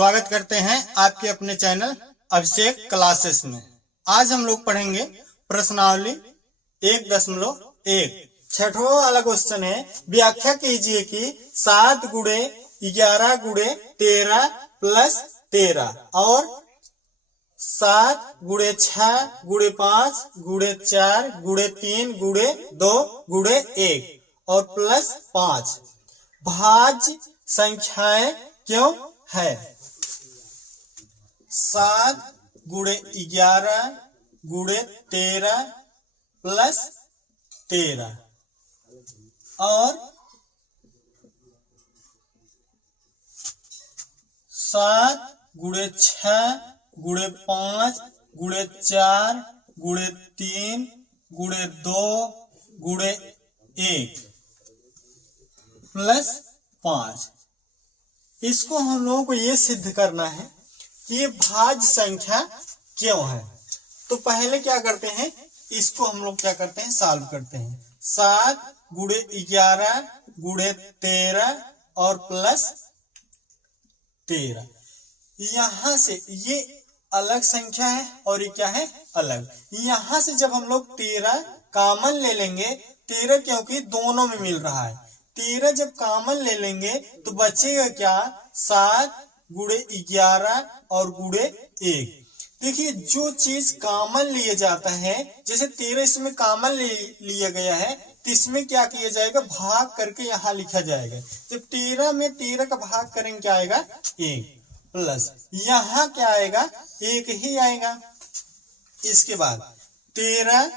स्वागत करते हैं आपके अपने चैनल अभिषेक क्लासेस में। आज हम लोग पढ़ेंगे प्रश्नावली 1.1। छठवां वाला क्वेश्चन है, व्याख्या कीजिए कि 7 गुणे 11 गुणे 13 प्लस 13 और 7 गुणे 6 गुणे 5 गुणे 4 गुणे 3 गुणे 2 गुणे 1 और प्लस 5 भाज्य संख्याएं क्यों है। 7 गुणे 11 गुणे 13 प्लस 13 और 7 गुणे 6 गुणे 5 गुणे 4 गुणे 3 गुणे 2 गुणे 1 प्लस 5। इसको हम लोगों को ये सिद्ध करना है कि ये भाज्य संख्या क्यों है। तो पहले क्या करते हैं, इसको हम लोग क्या करते हैं, सॉल्व करते हैं। 7 गुणे 11 गुणे 13 और प्लस 13। यहां से ये अलग संख्या है और ये क्या है, अलग। यहां से जब हम लोग 13 कॉमन ले लेंगे, 13 क्योंकि दोनों में मिल रहा है, 13 जब कॉमन ले लेंगे तो बचेगा क्या, 7 गुणे 11 और गुणे 1। देखिए जो चीज कॉमन लिया जाता है, जैसे 13 इसमें कॉमन लिया गया है तो इसमें क्या किया जाएगा, भाग करके यहाँ लिखा जाएगा। जब 13 में 13 का भाग करेंगे क्या आएगा, 1 प्लस यहाँ क्या आएगा, 1 ही आएगा। इसके बाद 13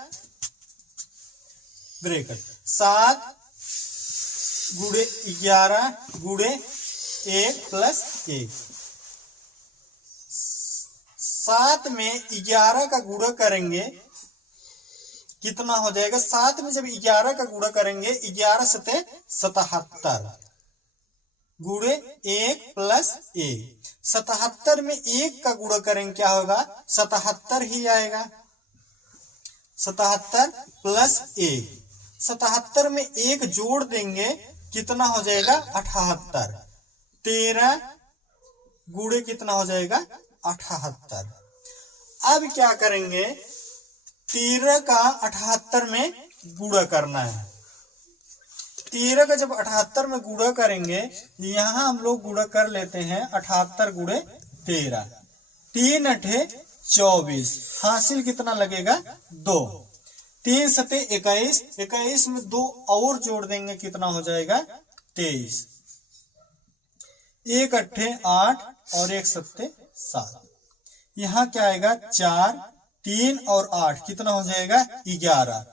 ब्रैकेट 7 गुणे 11 गुणे 1 प्लस 1। 7 में 11 का गुणा करेंगे कितना हो जाएगा, 7 में जब 11 का गुणा करेंगे 11 सते 77 गुणे 1 प्लस 1। 77 में 1 का गुणा करेंगे क्या होगा, 77 ही आएगा। 77 प्लस 1, 77 में 1 जोड़ देंगे कितना हो जाएगा, 78। 13 गुणे कितना हो जाएगा, 78। अब क्या करेंगे, 13 का 78 में गुणा करना है। 13 का जब 78 में गुणा करेंगे, यहां हम लोग गुणा कर लेते हैं 78 गुणे 13। 3 अठे 24, हासिल कितना लगेगा, 2। 3 सते 21, 21 में 2 और जोड़ देंगे कितना हो जाएगा, 23। 1 अट्ठे 8 और 1 सत्ते 7। यहाँ क्या आएगा, 4, 3 और 8 कितना हो जाएगा, 11।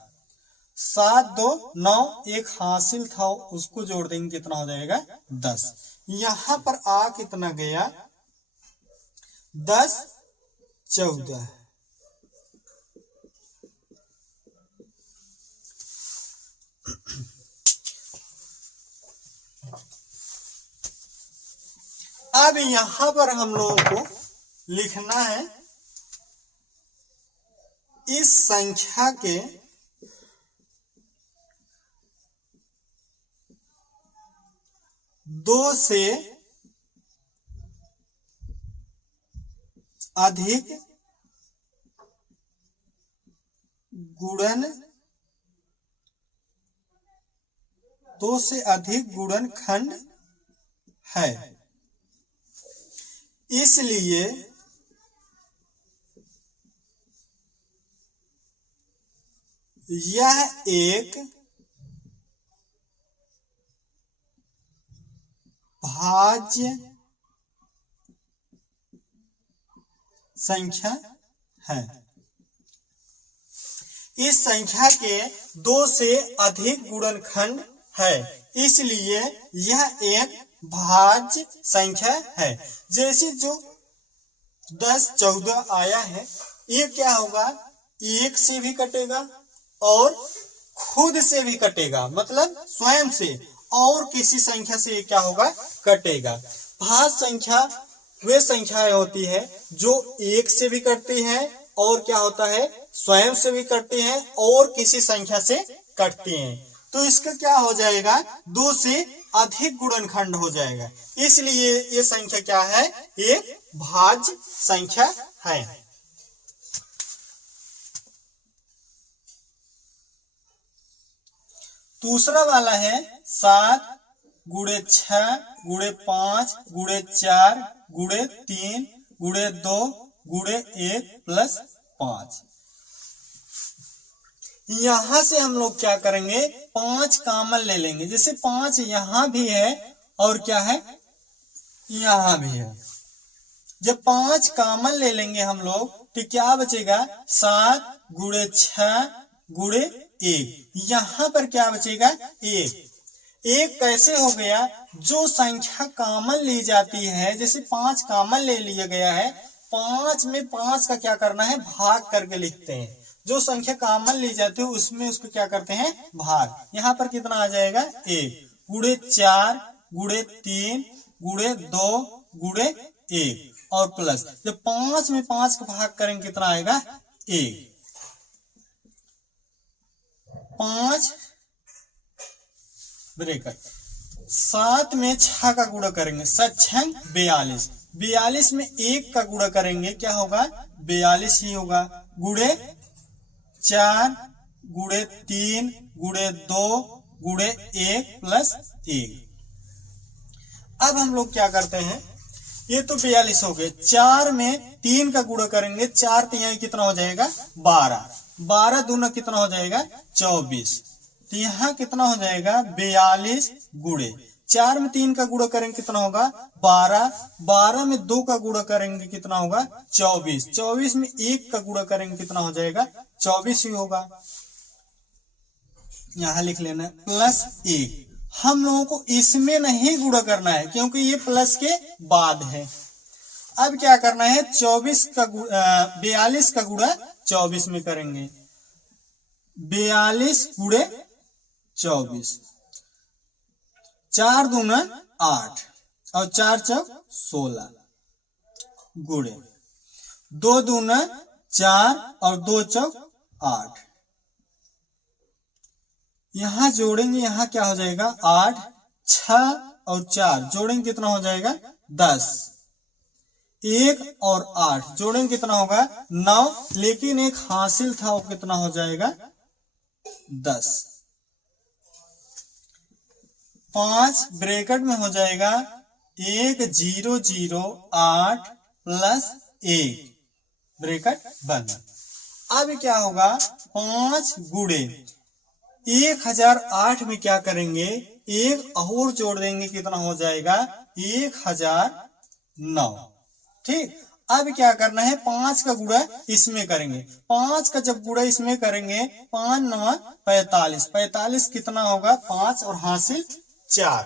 7 2 9, 1 हासिल था उसको जोड़ देंगे कितना हो जाएगा, 10। यहाँ पर आ कितना गया, 10 14। अब यहां पर हम लोगों को लिखना है इस संख्या के दो से अधिक गुणन, 2 से अधिक गुणनखंड है। इसलिए यह एक भाज्य संख्या है। इस संख्या के 2 से अधिक गुणनखंड है, इसलिए यह एक भाज्य संख्या है। जैसे जो 10 14 आया है, ये क्या होगा, 1 से भी कटेगा और खुद से भी कटेगा, मतलब स्वयं से, और किसी संख्या से ये क्या होगा, कटेगा। भाज्य संख्या वे संख्याएं होती है जो 1 से भी कटती हैं और क्या होता है, स्वयं से भी कटती हैं और किसी संख्या से कटती हैं। तो इसका क्या हो जाएगा, 2 से अधिक गुणनखंड हो जाएगा, इसलिए ये संख्या क्या है, एक भाज्य संख्या है। दूसरा वाला है 7 गुणे 6 गुणे 5 गुणे 4 गुणे 3 गुणे 2 गुणे 1 प्लस 5। यहां से हम लोग क्या करेंगे, 5 कॉमन ले लेंगे। जैसे 5 यहां भी है और क्या है, यहां भी है। जब 5 कॉमन ले लेंगे हम लोग तो क्या बचेगा, 7 गुणे 6 गुणे 1। यहां पर क्या बचेगा, 1। 1 कैसे हो गया, जो संख्या कॉमन ली जाती है, जैसे 5 कॉमन ले लिया गया है, 5 में 5 का क्या करना है, भाग करके लिखते हैं। जो संख्या कॉमन ली जाती है उसमें उसको क्या करते हैं, भाग। यहां पर कितना आ जाएगा, 1 गुणे 4 गुणे 3 गुणे 2 गुणे 1 और प्लस। जब 5 में 5 का भाग करेंगे कितना आएगा, 1। 5 ब्रैकेट 7 में 6 का गुणा करेंगे, 7 42। 42 में 1 का गुणा करेंगे क्या होगा, 42 ही होगा। गुणे 4 गुणे 3 गुणे 2 गुणे 1 प्लस 1। अब हम लोग क्या करते हैं, ये तो 42 हो गए। 4 में 3 का गुणा करेंगे, 4 3 कितना हो जाएगा, 12। 12 दूना कितना हो जाएगा, 24। तो यहाँ कितना हो जाएगा, 42 गुणे 4 में 3 का गुणा करेंगे कितना होगा, 12। 12 में 2 का गुणा करेंगे कितना होगा, 24। 24 में 1 का गुणा करेंगे कितना हो जाएगा, 24 ही होगा। यहां लिख लेना प्लस 1। हम लोगों को इसमें नहीं गुणा करना है क्योंकि ये प्लस के बाद है। अब क्या करना है, 42 का गुणा 24 में करेंगे। 42 गुणे 24, 4 दूना 8 और 4 चौक 16 गुणे 2 दूना 4 और 2 चौक 8। यहां जोड़ेंगे, यहां क्या हो जाएगा, 8 6 और 4 जोड़ेंगे कितना हो जाएगा, 10। 1 और 8 जोड़ेंगे कितना होगा, 9। लेकिन एक हासिल था, वो कितना हो जाएगा, 10। 5 ब्रैकेट में हो जाएगा 1 0 0 8 प्लस 1 ब्रैकेट बंद। अब क्या होगा, 5 गुणे 1008 में क्या करेंगे, 1 और जोड़ देंगे कितना हो जाएगा, 1009। ठीक। अब क्या करना है, 5 का गुणा इसमें करेंगे। 5 का जब गुणा इसमें करेंगे, 5 9 45। 45 कितना होगा, 5 और हासिल 4।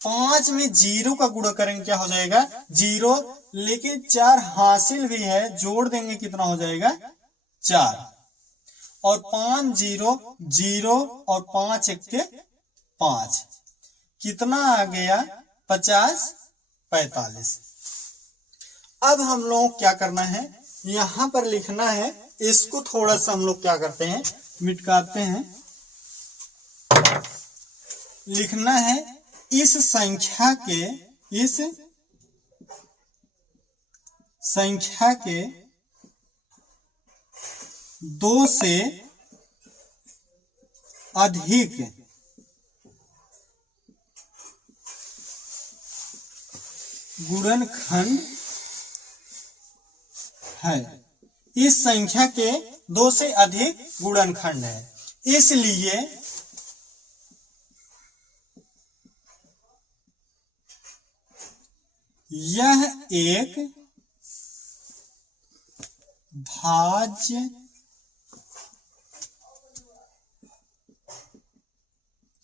5 में 0 का गुणा करेंगे क्या हो जाएगा, 0। लेकिन 4 हासिल भी है, जोड़ देंगे कितना हो जाएगा, 4। और 5 0 0 और 5 1 के 5 कितना आ गया, 50 45। अब हम लोग क्या करना है, यहां पर लिखना है। इसको थोड़ा सा हम लोग क्या करते हैं, मिटकाते हैं। लिखना है, इस संख्या के 2 से अधिक गुणनखंड है। इस संख्या के 2 से अधिक गुणनखंड है, इसलिए यह एक भाज्य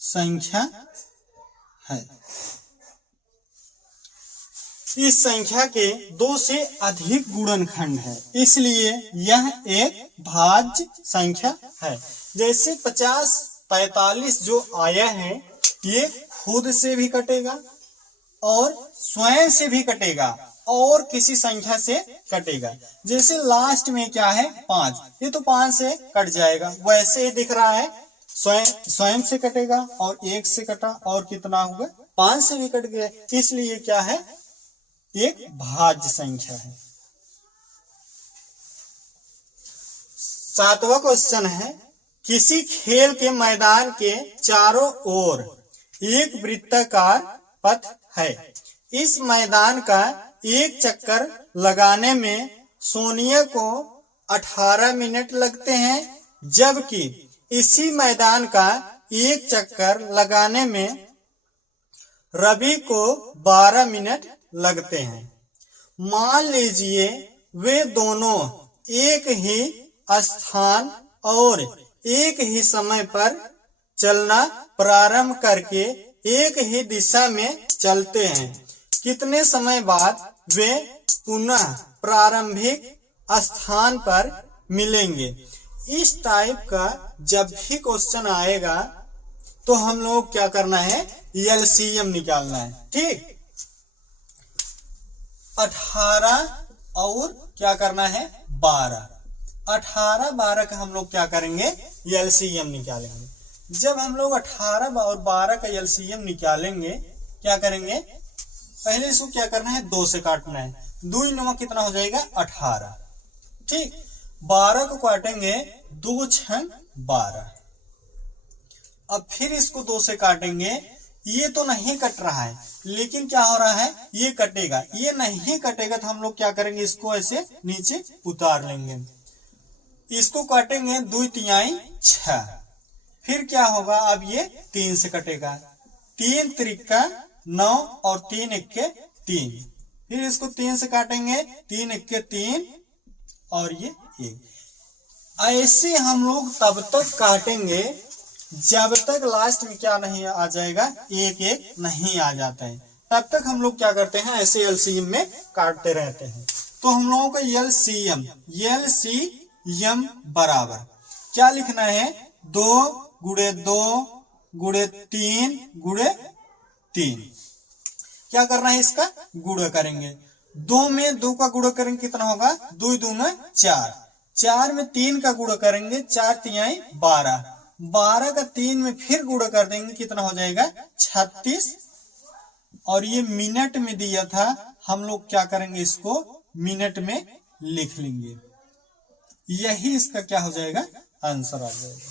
संख्या है। इस संख्या के 2 से अधिक गुणनखंड है, इसलिए यह एक भाज्य संख्या है। जैसे 50 45 जो आया है, ये खुद से भी कटेगा और स्वयं से भी कटेगा और किसी संख्या से कटेगा। जैसे लास्ट में क्या है, 5, ये तो 5 से कट जाएगा। वैसे ही दिख रहा है, स्वयं से कटेगा और 1 से कटा और कितना हुआ 5 से भी कट गया, इसलिए क्या है एक भाज्य संख्या है। 7वां क्वेश्चन है किसी खेल के मैदान के चारों ओर एक वृत्ताकार पथ है। इस मैदान का एक चक्कर लगाने में सोनिया को 18 मिनट लगते हैं, जबकि इसी मैदान का एक चक्कर लगाने में रवि को 12 मिनट लगते हैं। मान लीजिए वे दोनों एक ही स्थान और एक ही समय पर चलना प्रारंभ करके एक ही दिशा में चलते हैं। कितने समय बाद वे पुनः प्रारंभिक स्थान पर मिलेंगे। इस टाइप का जब भी क्वेश्चन आएगा तो हम लोग क्या करना है एलसीएम निकालना है। ठीक, 18 और क्या करना है 12, 18 12 का हम लोग क्या करेंगे एलसीएम निकालेंगे। जब हम लोग 18 और 12 का एलसीएम निकालेंगे क्या करेंगे, पहले इसको क्या करना है 2 से काटना है। 2 9 कितना हो जाएगा 18। ठीक, 12 को काटेंगे 2 6 12। अब फिर इसको 2 से काटेंगे, ये तो नहीं कट रहा है लेकिन क्या हो रहा है ये कटेगा। ये नहीं कटेगा तो हम लोग क्या करेंगे इसको ऐसे नीचे उतार लेंगे। इसको काटेंगे 2 3 6, फिर क्या होगा अब ये 3 से कटेगा। 3 त्रिका 9 और 3 इक्के 3, फिर इसको 3 से काटेंगे 3 इक्के 3 और ये 1। ऐसे हम लोग तब तक काटेंगे जब तक लास्ट में क्या नहीं आ जाएगा 1 1 नहीं आ जाता है। तब तक हम लोग क्या करते हैं ऐसे एलसीएम में काटते रहते हैं। तो हम लोगों का एलसीएम बराबर क्या लिखना है 2 गुणे 2 गुणे 3 गुणे 3। क्या करना है इसका गुणा करेंगे। 2 में 2 का गुणा करेंगे कितना होगा 2 2 में 4, 4 में 3 का गुणा करेंगे 4 3 12, 12 का 3 में फिर गुणा कर देंगे कितना हो जाएगा 36। और ये मिनट में दिया था, हम लोग क्या करेंगे इसको मिनट में लिख लेंगे। यही इसका क्या हो जाएगा आंसर आ जाएगा।